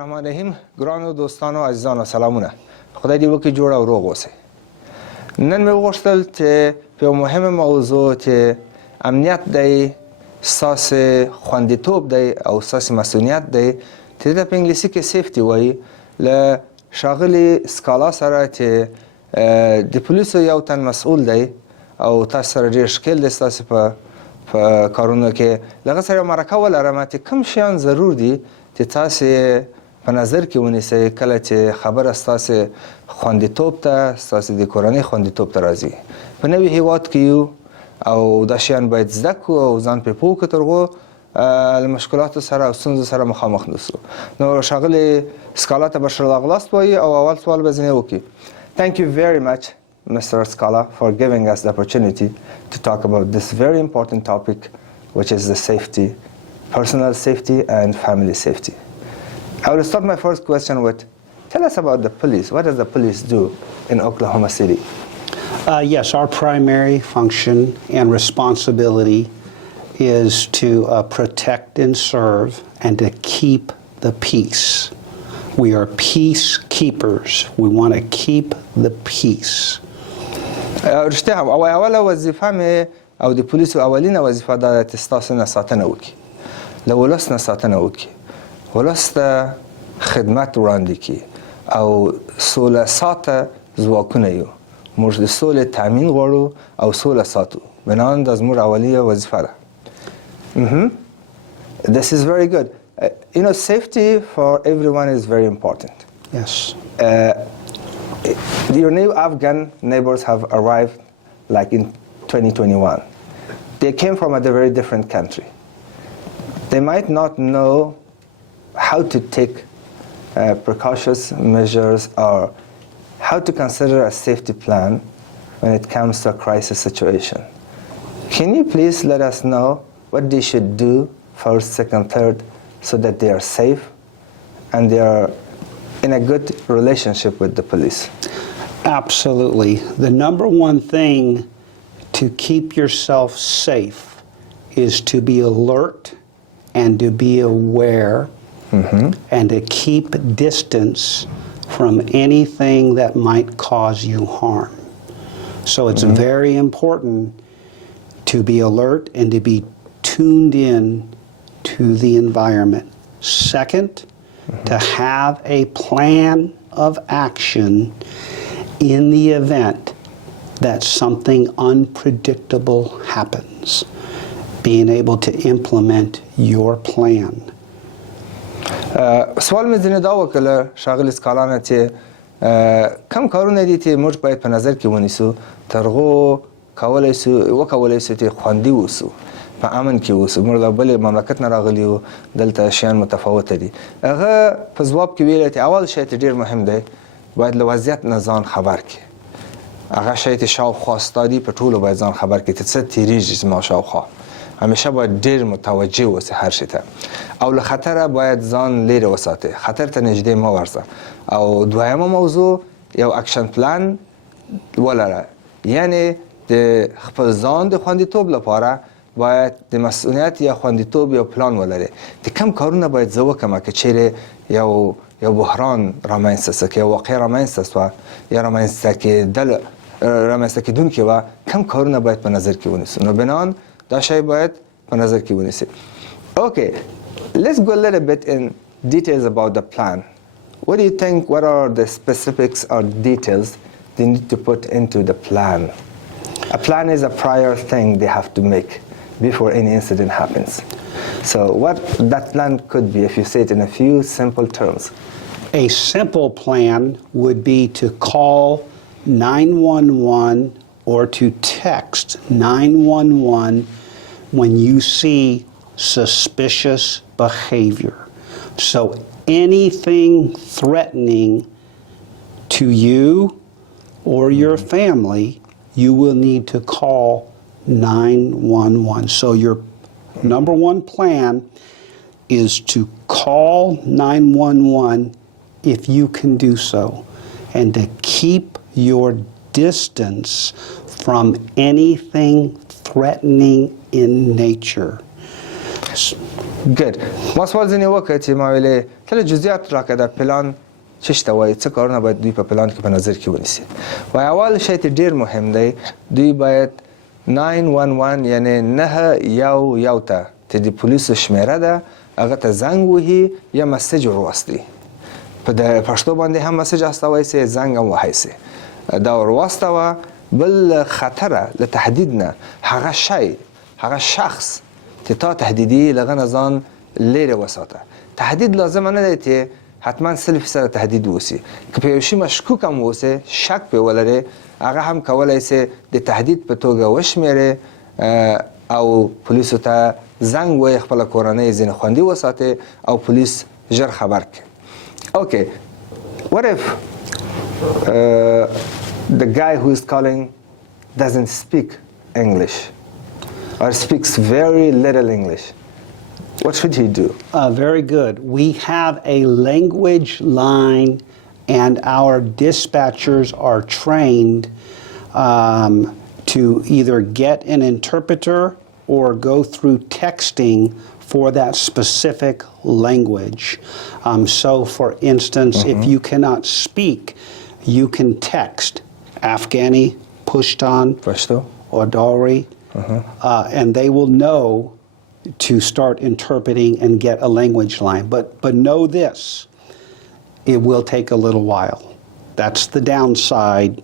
الرحمن الرحیم. ګرانو دوستانو عزیزانو سلامونه. خدای دې وکړي جوړ او روغ اوسئ. نن مې وغوښتل چې په یو مهمه موضوع چې امنیت دی، ستاسې خوندیتوب دی او ستاسې مسؤلیت دی، چې دې ته په انګلیسي کې سیفټي وایي، له ښاغلي سکالا سره چې د پولیسو یو تن مسؤل دی او تاسو سره ډېر ښکیل دی ستاسې په کارونو کې، له هغه سره یو مرکه ولرم چې کوم شیان ضرور دي چې تاسو په نظر کې ونیسئ کله چې خبره ستاسو خوندیتوب ته، ستاسو د کورنۍ خوندیتوب ته راځي. په نوي هیواد کې یو او دا شیان باید زده کړو او ځان پرې پوه کړو تر هغو له مشکلاتو سره او ستونزو سره مخامخ نسو. نو ښاغلي سکالا ته بشر راغلاست وایي او اول سوال به ځینې وکړي. Thank you very much, Mr. Scala, for giving us the opportunity to talk about this very important topic, which is the safety, personal safety and family safety. I will start my first question with, tell us about the police. What does the police do in Oklahoma City? Yes, our primary function and responsibility is to protect and serve and to keep the peace. We are peacekeepers. We want to keep the peace. رښتیا او اوله وظیفه مې او د پولیسو اولینه وظیفه دا ده چې ستاسو نه ساتنه وکړي، له ولس نه ساتنه وکړي، ولس ته خدمت وړاندې کړي او سوله ساته ځواکونه یو. موږ د سولې تامین غواړو او سوله ساتو. بنابراین دا زموږ اولیه وظیفه ده. This is very good. You know, safety for everyone is very important. Yes. Your new Afghan neighbors have arrived like in 2021. They came from a very different country. They might not know how to take precautions measures or how to consider a safety plan when it comes to a crisis situation. Can you please let us know what they should do first, second, third, so that they are safe and they are in a good relationship with the police? Absolutely. The number one thing to keep yourself safe is to be alert and to be aware and to keep distance from anything that might cause you harm. So it's very important to be alert and to be tuned in to the environment. Second, to have a plan of action in the event that something unpredictable happens. Being able to implement your plan. سوال مې ځینې دا وکړه ښاغلي سکالا نه چې کم کارونه دي چې موږ باید په نظر کې ونیسو تر هغو وکولی سو چې خوندي اوسو، په امن کې اوسو. موږ له بلې مملکت نه راغلي یو، دلته شیان متفاوته دي. هغه په ځواب کې ویلی چې اول شی چې ډېر مهم دی باید له وضعیت نه ځان خبر کړي. هغه شی چې شاوخوا ستا دي په ټولو باید ځان خبر کړي چې څه تېرېږي زما شاوخوا. همیشه باید ډېر متوجه اوسې هر شي ته او له خطره باید ځان لرې وساتې، خطر ته نږدې مه ورځه. او دویمه موضوع یو اکشن پلان ولره، یعنې د خپل ځان د خوندیتوب لپاره باید د مسئولیت یا خوندیتوب یو پلان ولري چې کوم کارونه باید زه وکړم که چیرې یو بحران رامنځته سوه، که یو واقعه رامنځته سوه یا رامنځته کېدونکې وه، کوم کارونه باید په نظر کې ونیسو. نو بنان دا شی باید په نظر کې ونیسي. Okay, let's go a little bit in details about the plan. What do you think, what are the specifics or details they need to put into the plan? A plan is a prior thing they have to make before any incident happens. So what that plan could be, if you say it in a few simple terms. A simple plan would be to call 911 or to text 911 when you see suspicious behavior. So anything threatening to you or your family, you will need to call 911. So your number one plan is to call 911 if you can do so, and to keep your distance from anything threatening in nature. ګډ ما سوال ځینې وکړ چې ما ویلې کله جزئیات راکړه د پلان څه شته وایي څه کارونه باید دوی په پلان کې په نظر کې ونیسي وایي اول شی چې ډېر مهم دی دوی باید 911 یعنی 911 ته چې د پولیسو شمیره ده هغه ته زنګ وهي یا مسیج ورواستي په د پښتو باندې هم مسیج استوي سي زنګ هم وهي سي دا ورواستوه بل خطره له تهدید نه هغه شی هغه شخص چې تا تهدیدي لغه نزان لري وساته تهدید لازم نه دی چې حتما 100% تهدید وسی که په یو شی مشکوک هم وسه شک په ولري هغه هم کولای سي د تهدید په توګه وشمیره او پولیسو ته زنګ وای خپل کورنۍ ځین خوندي وساته او پولیس ژر خبر کړي okay what if the guy who is calling doesn't speak English or speaks very little English what should he do Very good. We have a language line, and our dispatchers are trained to either get an interpreter or go through texting for that specific language. So, for instance, if you cannot speak, you can text Afghani, Pashto, or Dari, and they will know to start interpreting and get a language line. But know this, it will take a little while. That's the downside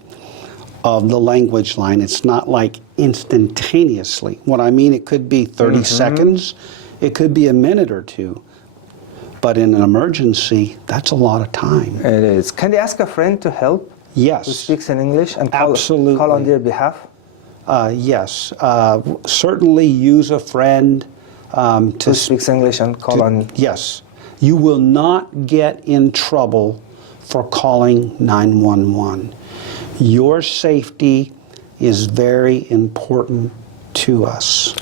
of the language line. It's not like instantaneously. What I mean, it could be 30 seconds, it could be a minute or two. But in an emergency, that's a lot of time. it is can they ask a friend to help Yes. who speaks in English and Absolutely. call on their behalf Yes. Certainly use a friend to who speaks English and call on Yes. You will not get in trouble for calling 911. Your safety is very important to us.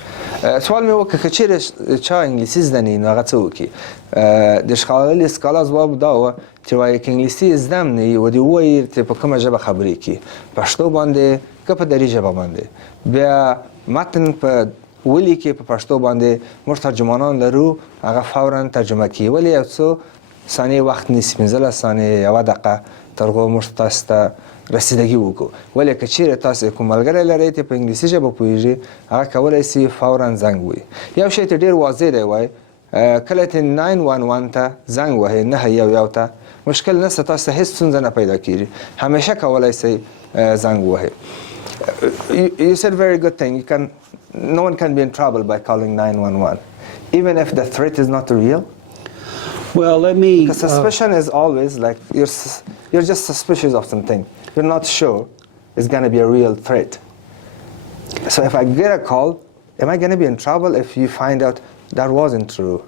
سوال مې وکړ که چیرې چا انګلیسي زده نه وي نو هغه څه وکړي د ښاغلي سکالا ځواب دا و چې وایي که انګلیسي زده هم نه وي و دې ووایي چې په کومه ژبه خبرې کړي پښتو باندې که په دري ژبه باندې بیا متن په ولیکي په پښتو باندې موږ ترجمانان لرو هغه فورا ترجمه کوي ولې یو څو ثانیې وخت نیسي 15 ثانیې یوه دقیقه تر هغو موږ تاسو ته رسیدګي وکړو ولې که چیرې تاسو کوم ملګری لرئ چې په انګلیسي ژبه پوهیږي هغه کولی سي فورا زنګ ووهي یو شی ته ډېر واضح دی وایي کله چې 911 ته زنګ وهئ 911 ته مشکل نشته تاسو ته هېڅ ستونزه نه پیدا کېږي همیشه کولی سئ زنګ ووهئ You said very good thing. No one can be in trouble by calling 911, even if the threat is not real. Well, let me. Because suspicion is always like you're just suspicious of something. You're not sure it's going to be a real threat. So if I get a call, am I going to be in trouble if you find out that wasn't true?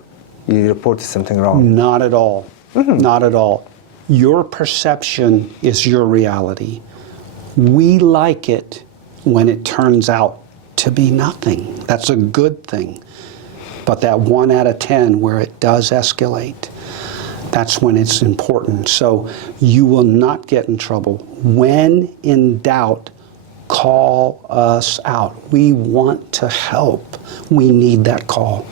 You reported something wrong. Not at all. Not at all. Your perception is your reality. We like it when it turns out to be nothing. That's a good thing. But that 1 out of 10 where it does escalate, that's when it's important. So you will not get in trouble. When in doubt, call us out. We want to help. We need that call.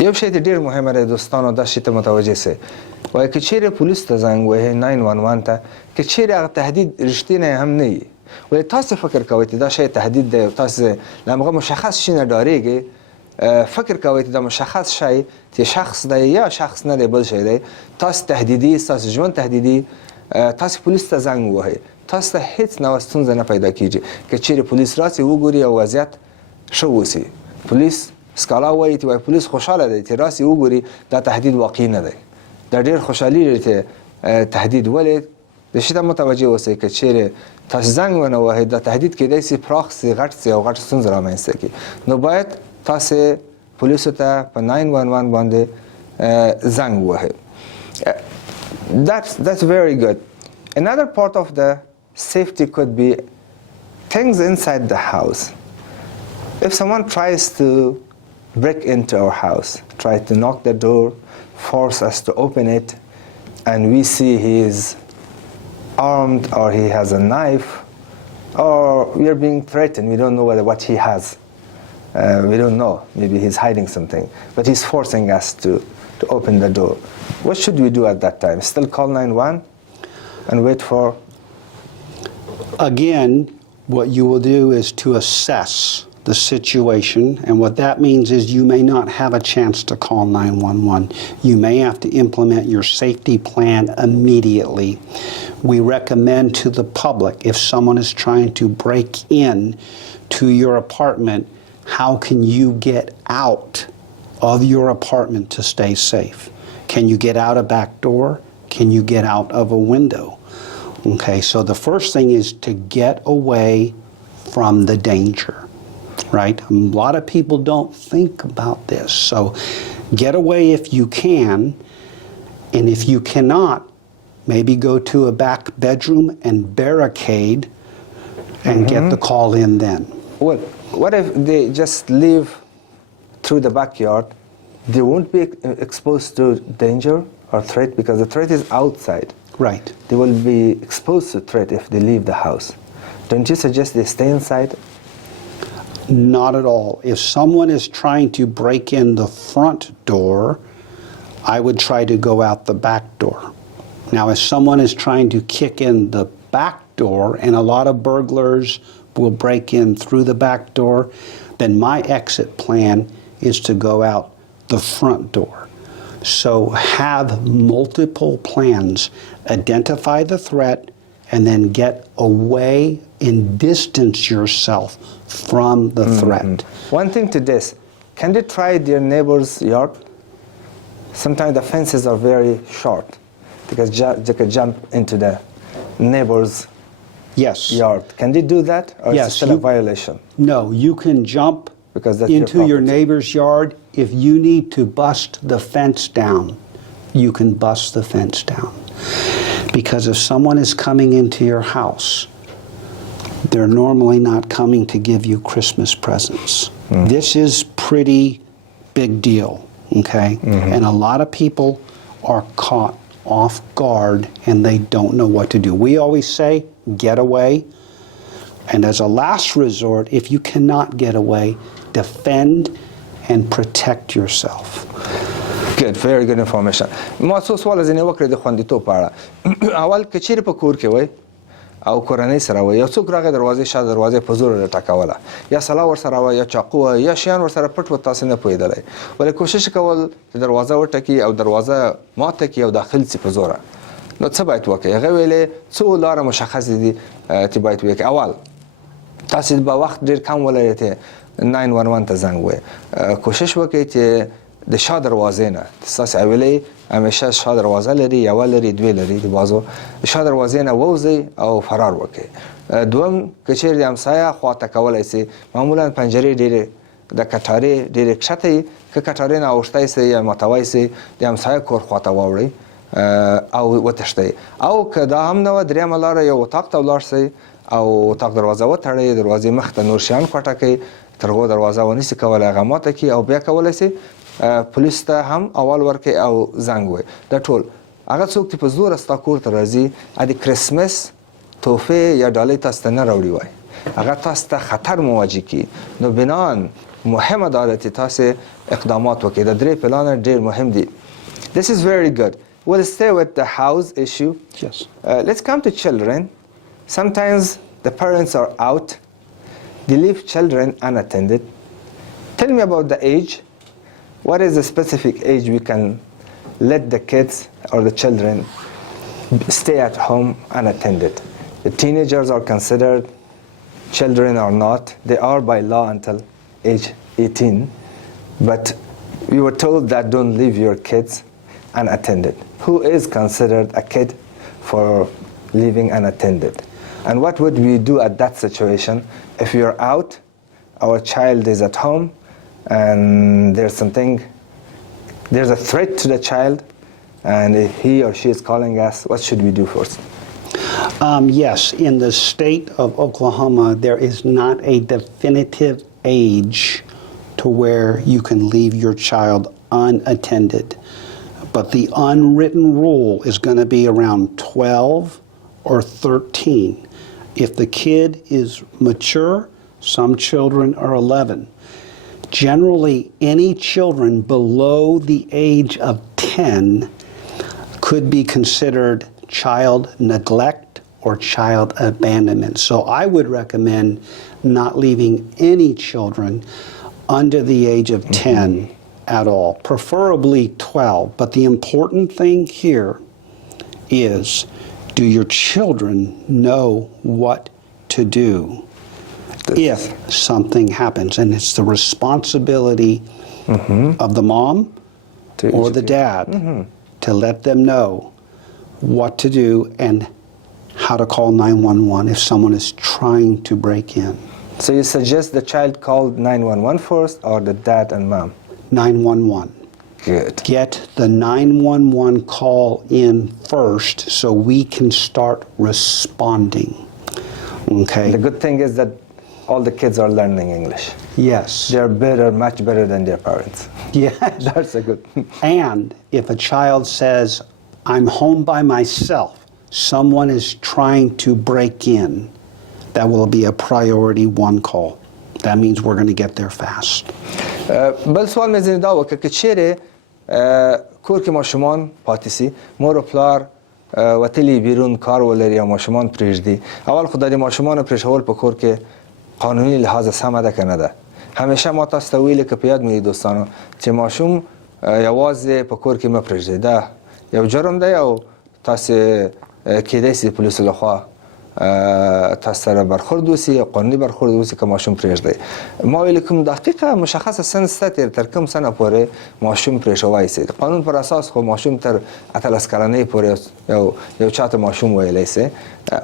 یو شی ډېر مهمه دی دوستانو دا شی ته متوجه سئ وایي که چیرې پولیس ته زنګ وهئ 911 ته که چیرې هغه تهدید رښتینی هم نه وي وایي تاسو فکر کوئ چې دا شی تهدید دی او تاسو له همغه مشخص شي نه ډارېږئ فکر کوئ چې دا مشخص شی چې شخص دی یا شخص نه دی بل شی دی تاسو تهدیدي ستاسو ژوند تهدیدي تاسو پولیس ته زنګ ووهئ تاسو ته هېڅ نوه ستونزه نه پیدا کېږي که چیرې پولیس راسي وګوري او وضعیت ښه اوسي پولیس سکالا وایي چې پولیس خوشحاله دی چې راسي وګوري دا تهدید واقعي نه دی دا ډېر خوشحالي لري چې تهدید ولې د شي ته متوجه اوسئ که چیرې تاسو زنګ ونه وهئ دا تهدید کیدای سي پراخ سي غټ سي او غټ ستونزه رامنځته کړي نو باید تاسو پولیسو ته په 911 باندې زنګ ووهئ That's very good. Another part of the safety could be things inside the house. If someone tries to break into our house, try to knock the door, force us to open it, and we see he is armed or he has a knife or we are being threatened, we don't know what he has. We don't know. Maybe he's hiding something. But he's forcing us to open the door. What should we do at that time? Still call 911 and wait for... Again, what you will do is to assess the situation, and what that means is you may not have a chance to call 911. You may have to implement your safety plan immediately. We recommend to the public, if someone is trying to break in to your apartment, how can you get out of your apartment to stay safe? Can you get out a back door? Can you get out of a window? Okay, so the first thing is to get away from the danger, right? A lot of people don't think about this. So get away if you can, and if you cannot, maybe go to a back bedroom and barricade and get the call in then. Well, what if they just leave through the backyard? They won't be exposed to danger or threat because the threat is outside. Right. They will be exposed to threat if they leave the house. Don't you suggest they stay inside? Not at all. If someone is trying to break in the front door, I would try to go out the back door. Now, if someone is trying to kick in the back door, and a lot of burglars will break in through the back door, then my exit plan is to go out the front door. So have multiple plans. Identify the threat and then get away and distance yourself from the threat. One thing to this, can they try their neighbor's yard? Sometimes the fences are very short. They could jump into the neighbor's Yes. yard. Can they do that, or Yes, is it still a violation? No, you can jump Because that's into your your property. neighbor's yard. If you need to bust the fence down, you can bust the fence down. Because if someone is coming into your house, they're normally not coming to give you Christmas presents. This is pretty big deal, okay? And a lot of people are caught off guard and they don't know what to do. We always say, get away. And as a last resort, if you cannot get away, defend and protect yourself. Good, very good information. ما څو سوال ځینې وکړې د خوندیتوب په اړه. اول که چیرې په کور کې وای او کورنۍ سره وای یو څوک راغی دروازې شا دروازې په زور راټکوله یا سلا ورسره وای یا چاقو وای یا شیان ورسره پټ و تاسو نه پوهېدلی ولې کوشش کول چې دروازه وټکي او دروازه ماته کړي او داخل سي په زوره نو څه باید وکړي هغه ویلې څو لاره مشخص دي چې باید وکړي اول تاسو به وخت ډیر کم ولرئ ته 911 ته زنګ وای کوشش وکړئ چې د شا دروازې نه تاسو اولی همیشه شا دروازه لري یو لري دوی لري د بازو شا دروازې نه ووځي او فرار وکړي دوم کچیر د همسایه خواته کولای سي معمولا پنجرې ډېرې د کټارې ډېرې کښته که کټارې نه اوښتای سي یا ماتوای سي د همسایه کور خواته واوړئ او وتښتئ او که دا هم نه وه درېیمه لاره یو اتاق ته ولاړ سئ او اتاق دروازه وتړئ دروازې مخ ته نور شیان کوټه کړئ تر هغو دروازه ونیسي کولی هغه ماته کړي او بیا کولی سي پولیس ته هم اول ورکړي او زنګ ووایي دا ټول هغه څوک چې په زوره ستا کور ته راځي د کرسمس تحفې یا ډالۍ تاسو ته نه راوړي وایي هغه تاسو ته خطر مواجه کړي نو بناً مهمه دا ده چې تاسو اقدامات وکړئ د درې پلانه ډېر مهم دي. This is very good. We'll stay with the house issue. Yes. Let's come to children. Sometimes the parents are out. They leave children unattended. Tell me about the age. What is the specific age we can let the kids or the children stay at home unattended? The teenagers are considered, children are not. They are by law until age 18. But we were told that don't leave your kids unattended. Who is considered a kid for leaving unattended? And what would we do at that situation if we are out, our child is at home, and there's a threat to the child, and if he or she is calling us, what should we do first? Yes, in the state of Oklahoma, there is not a definitive age to where you can leave your child unattended. But the unwritten rule is going to be around 12 or 13. If the kid is mature, some children are 11. Generally, any children below the age of 10 could be considered child neglect or child abandonment. So I would recommend not leaving any children under the age of 10 at all, preferably 12. But the important thing here is, do your children know what to do if something happens? And it's the responsibility of the mom or the dad to let them know what to do and how to call 911 if someone is trying to break in. So you suggest the child call 911 first, or the dad and mom? 911. Good. Get the 911 call in first so we can start responding. Okay? The good thing is that all the kids are learning English. Yes. They're better, much better than their parents. Yes. That's a good. And if a child says, I'm home by myself, someone is trying to break in, that will be a priority one call. That means we're going to get there fast. بل سوال مې ځینې دا وکړه که چیرې کور کې ماشومان پاتې سي، مور و پلار وتلي بیرون کار ولري او ماشومان پرېږدي، اول خو د ماشومانو پرېښول په کور کې قانوني لحاظ سمه ده که نه ده؟ همیشه ما تاسو ته ویلي که په یاد مې دوستانو چې ماشوم یوازې په کور کې مه پرېږدئ، دا یو جرم دی او تاسو کېدای شي د پولیسو لخوا تاسو سره برخورد وسي، قانوني برخورد وسي که ماشوم پرېږدئ. ما ویلي کوم دقیقه مشخصه سن شته تر کوم سنه پورې ماشوم پرېښوی شي. د قانون پر اساس خو ماشوم تر 18 کلنۍ پورې یو چاته ماشوم ویلی شي.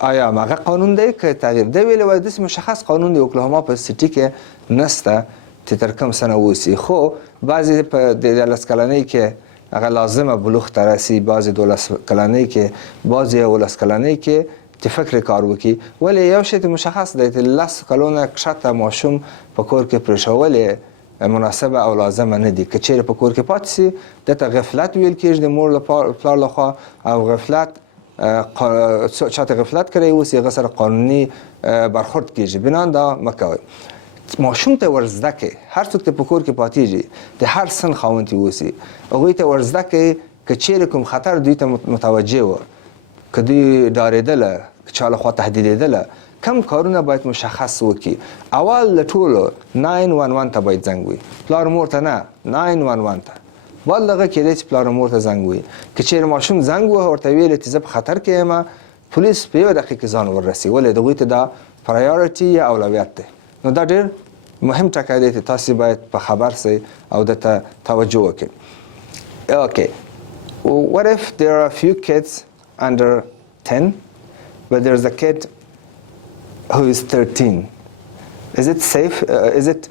آیا هغه قانون دی که تغییر دی ویلی وای؟ داسې مشخص قانون د اوکلاهوما په سیټي کې نشته چې تر کوم سنه ووسي، خو بعضې په 11 کلنۍ کې هغه لازمه بلوغ ته رسي، بعضې 12 کلنۍ کې، بعضې 11 کلنۍ کې چې فکر کار وکړي. ولې یو شی مشخص دی چې 10 کلونه کښته ماشوم په کور کې پرېښول مناسبه او لازمه نه دي. که چیرې په کور کې پاتې سي دته غفلت ویل کېږي د مور پلار لخوا، او غفلت چاته غفلت کړی اوس هغه سره قانوني برخورد کېږي. بنان دا مه کوئ. ماشوم ته ورزده کړئ، هر څوک ته په کور کې پاتېږي د هر سن خاوند اوسي، هغوی ته ورزده کړئ که چیرې کوم خطر دوی ته متوجه و، که دوی ډارېدله، که چا لخوا تهدیدېدله، کم کارونه باید مشخص وکړي. اول له ټولو 911 ته باید زنګ وي، پلار مور ته نه، 911 ته. بل دغه کېدای چې پلار مور ته زنګ وي. که چیرې ماشوم زنګ ووهه ورته ویلې چې زه په خطر کې یم، پولیس په 1 دقیقه کې ځان وررسي. ولې د هغوی ته دا پرایورټي یا اولویت دی. نو دا ډېر مهم ټکی دی چې تاسې باید په خبر سئ او دته توجه وکړئ. Okay. What if there are a few kids under 10, but there's a kid who is 13? Is it safe? Is it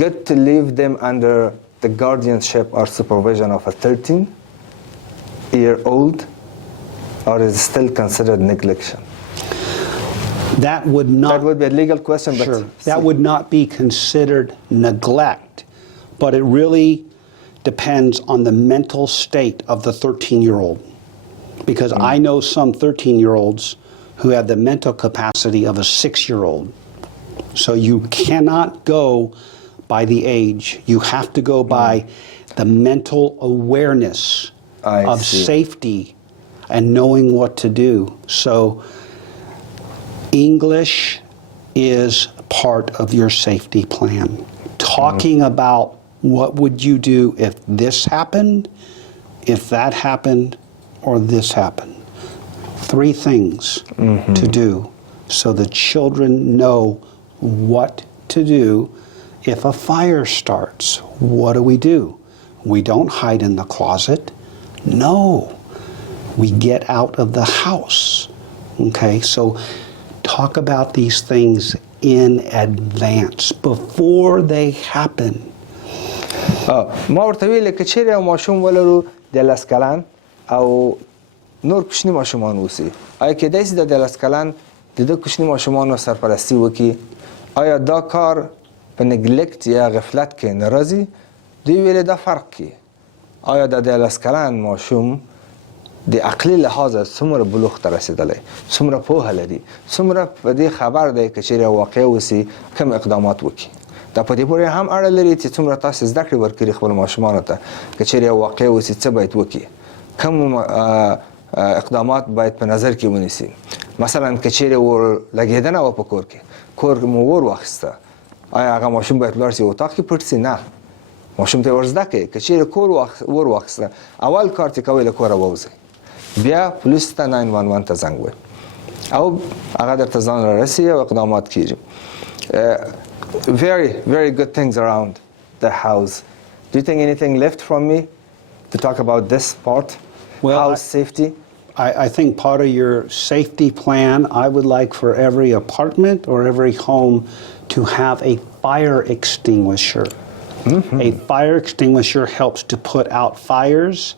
good to leave them under the guardianship or supervision of a 13-year-old, or is it still considered neglection? That would be a legal question, but sure, that would not be considered neglect, but it really depends on the mental state of the 13-year-old. Because I know some 13-year-olds who have the mental capacity of a 6-year-old. So you cannot go by the age. You have to go by the mental awareness of safety and knowing what to do. So English is part of your safety plan. Talking about what would you do if this happened, if that happened, or this happened. 3 things to do so the children know what to do. If a fire starts, what do? We don't hide in the closet. No, we get out of the house. Okay, so talk about these things in advance before they happen. ما ورته ویلې که چیرې یو ماشوم ولرو 11 کلن او نور کوچني ماشومان اوسي، آیا کېدای شي د 11 کلن د ده کوچني ماشومانو سرپرستي وکړي؟ آیا دا کار په نګلکت یا غفلت کې نه راځي؟ دوی ویلې دا فرق کوي. آیا د 11 کلن ماشوم د عقلي لحاظه څومره بلوغ ته رسېدلی، څومره پوهه لري، څومره په دې خبر دی که چیرې واقع اوسي کوم اقدامات وکړي. دا په دې پورې هم اړه لري چې څومره تاسو زده کړې ورکړي خپل ماشومانو ته که چیرې یو واقع وسي څه باید وکړي کوم اقدامات باید په نظر کې ونیسي مثلا که چیرې ور لګېدنه و په کور کې کور مو ور واخیسته آیا هغه ماشوم باید ولاړ شي اتاق کې پټ شي نه ماشوم ته ور زده کړئ که چیرې کور ور واخیسته اول کار چې کوئ له کوره ووځئ بیا پولیس ته 911 ته زنګ ووایئ او هغه درته ځان رارسي او اقدامات کیږي very very good things around the house do you think anything left from me to talk about this part house safety I think part of your safety plan I would like for every apartment or every home to have a fire extinguisher a fire extinguisher helps to put out fires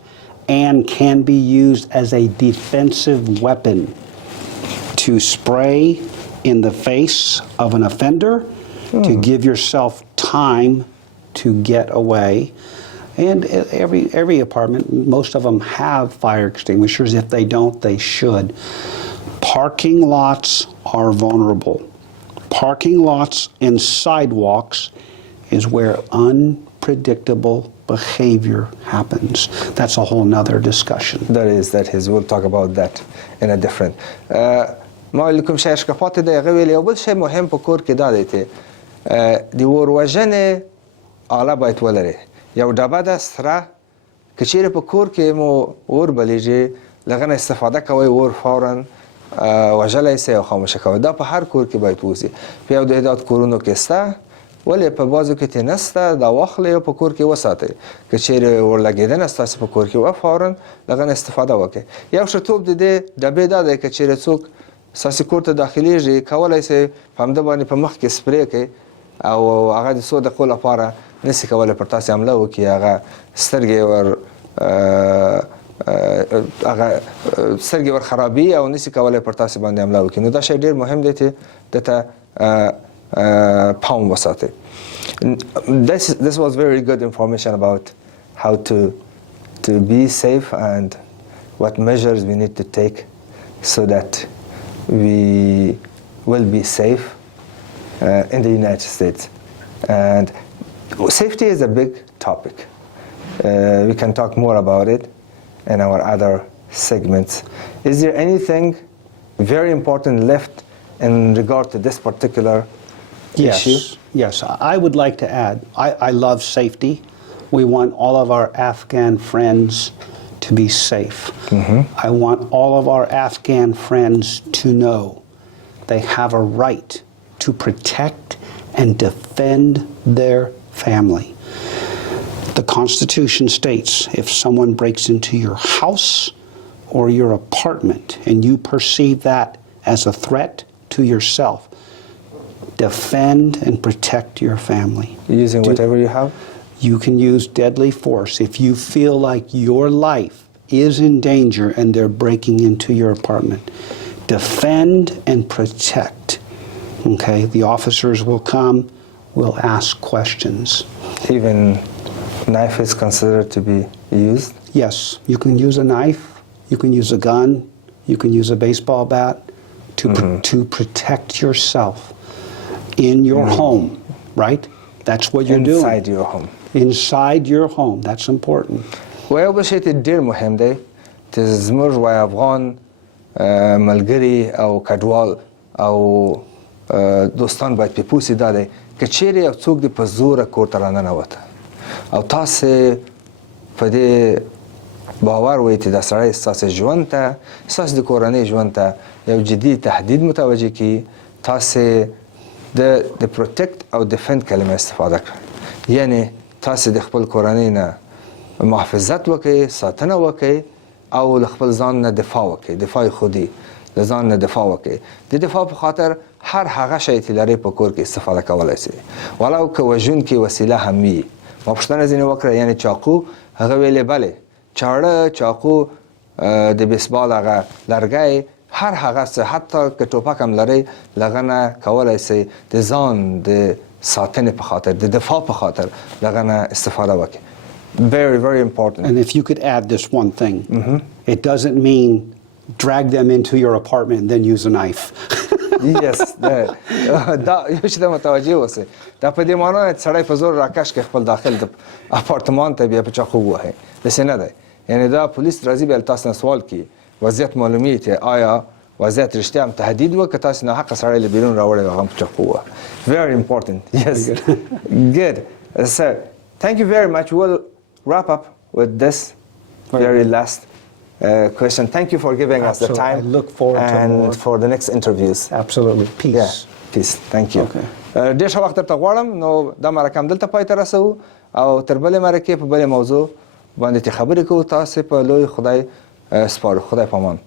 and can be used as a defensive weapon to spray in the face of an offender to give yourself time to get away. And every apartment, most of them have fire extinguishers. If they don't, they should. Parking lots are vulnerable. Parking lots and sidewalks is where unpredictable behavior happens. That's a whole nother discussion. That is. We'll talk about that in a different. ما لکم شای اشکافات ده هغه ویل یو بل شی مهم په کور کې دا دی چې د اور وژنې آله باید ولري یو ډبه ده سره که چیرې په کور کې مو اور بلیږي له هغه نه استفاده کوئ اور فورا وژلی سئ او خاموشه کوئ دا په هر کور کې باید واوسي په یو دهداد کورونو کې شته ولې په بعضو کې ترې نشته دا واخلئ او په کور کې وساتئ که چیرې اورلګېدنه ستاسې په کور کې وه فورا له هغه نه استفاده وکړئ یو ښه توب د دې ډبې دا دی که چیرې څوک ستاسې کور ته داخلیږي کولی سئ په همده باندې په مخ کې سپری کړئ او هغه د څو دقیقو لپاره نشي کولی پر تاسې حمله وکړي هغه سترګې ور خرابي او نشي کولی پر تاسې باندې حمله وکړي نو دا شی ډېر مهم دی چې دته پام وساتئ This was very good information about how to be safe and what measures we need to take so that we will be safe in the United States. And safety is a big topic. We can talk more about it in our other segments. Is there anything very important left in regard to this particular issue? Yes, I would like to add, I love safety. We want all of our Afghan friends to be safe. I want all of our Afghan friends to know they have a right to protect and defend their family. The Constitution states if someone breaks into your house or your apartment and you perceive that as a threat to yourself, defend and protect your family. Using whatever you have? You can use deadly force. If you feel like your life is in danger and they're breaking into your apartment, defend and protect. Okay, the officers will come, will ask questions. Even knife is considered to be used? Yes, you can use a knife, you can use a gun, you can use a baseball bat to protect yourself in your home, right? That's what you're doing. Inside your home. Inside your home, that's important. ویو بل شی چې ډېر مهم دی چې زموږ وای افغان ملګري او کډوال او دوستان باید پې پوه سي دا دی که چیرې یو څوک دې په زوره کور ته راننوته او تاسې په دې باور وئ چې دا سړی ستاسې ژوند ته ستاسې د کورنۍ ژوند ته یو جدي تهدید متوجه کړي تاسې د پروتکټ او ډیفند کلمه استفاده کړئ یعنې تاسې د خپل کورنۍ نه محافظت وکړئ ساتنه وکړئ او له خپل ځان نه دفاع وکړئ دفاع خودي له ځان نه دفاع وکړئ د دفاع په خاطر هر هغه شی چې لرئ په کور کې استفاده کولی سئ ولو که وژونکې وسیله هم وي ما پوښتنه ځینې وکړه یعنې چاقو هغه ویلې بلې چاړه چاقو د بیسبال هغه لرګی هر هغه څه حتی که ټوپک هم لرئ له هغه نه کولی سئ د ځان د ساتنې په خاطر د دفاع په خاطر له هغه نه استفاده وکړئ Very, very important. And if you could add this one thing, it doesn't mean drag them into your apartment and then use a knife. یس دا یو چې د متوجه اوسئ دا په دې معنی نه سړی په زور راکش کې خپل داخل د اپارتمان ته بیا په چاقو ووهئ داسې نه دی یعنی دا پولیس راځي بیا تاسو نه سوال کوي وضعیت معلومیږي چې آیا وضعیت رښتیا هم تهدید و که تاسو ناحقه سړی له بیرون راوړی هغه هم په چاقو ووهه. Very important. Yes. Good. So, thank you very much. We'll wrap up with this very last question. Thank you for giving us the time. I look forward to more. And for the next interviews. Absolutely. Peace. Yeah. Peace. Thank you. Okay. ډېر ښه وخت درته غواړم نو دا مرکه هم دلته پای ته رسوو او تر بلې مرکې په بلې موضوع باندې خبرې کوو تاسې په لوی خدای سپارو. خدای پامان.